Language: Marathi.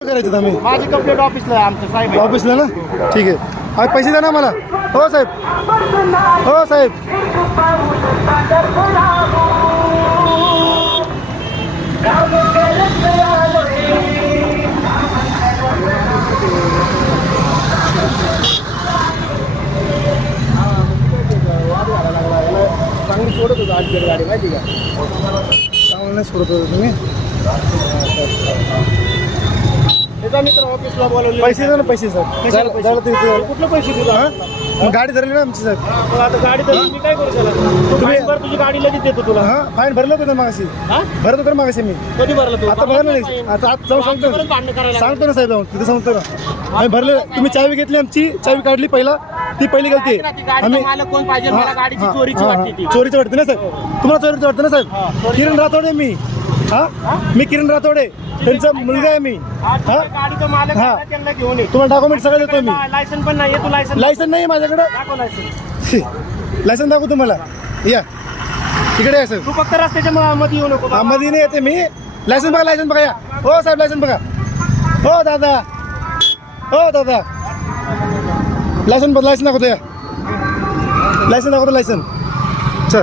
करायचं आम्ही माझी कंप्लेंट ऑफिसला आहे आमचं साहेब ऑफिसला ना ठीक आहे आज पैसे द्या ना मला हो साहेब हो साहेब चांगली सोडत होतो आज गाडी माहिती का चांगलं नाही सोडत होता तुम्ही त्याचा मित्र ऑफिसला बोलवले पैसे द्या ना पैसे साहेब कशाला पैसे? झालं ते कुठले पैसे दिले मग गाडी धरली ना आमची साहेब मग आता गाडी तर मी काय करू शकत तुम्ही तुझी गाडी लगेच देतो तुला हां फाईन भरलं होतं ना मागाशी हा भरत होतं ना मागाशी मी कधी भरलं तू आता भरलं नाही आता आज जाऊन सांगतो परत भांडण करायला सांगतो ना साहेब जाऊन तिथे सांगतो ना आम्ही भरले तुम्ही चावी घेतली आमची चावी काढली पहिला ती पहिली गलती ती गाडीचा मालक कोण पाहिजे मला गाडीची चोरीची वाटते ती चोरीची वाटते ना साहेब तुम्हाला चोरीची वाटते ना साहेब किरण राठोडे मी मी किरण राठोडे त्यांचा मुलगा आहे मी गाडीचा मालक आहे ना, त्यांना घेऊन ये तुम्हाला डॉक्युमेंट सगळं देतो मी लायसन पण नाही तू लायसन लायसन नाही माझ्याकडे दाखव लायसन लायसन दाखवू तुम्हाला या इकडे या सर तू फक्त रस्त्याच्या मध्ये येऊ नको मध्ये नाही येते मी लायसन बघा या हो साहेब लायसन बघा हो दादा लायसन दाखवतो या लायसन दाखवतो लायसन चल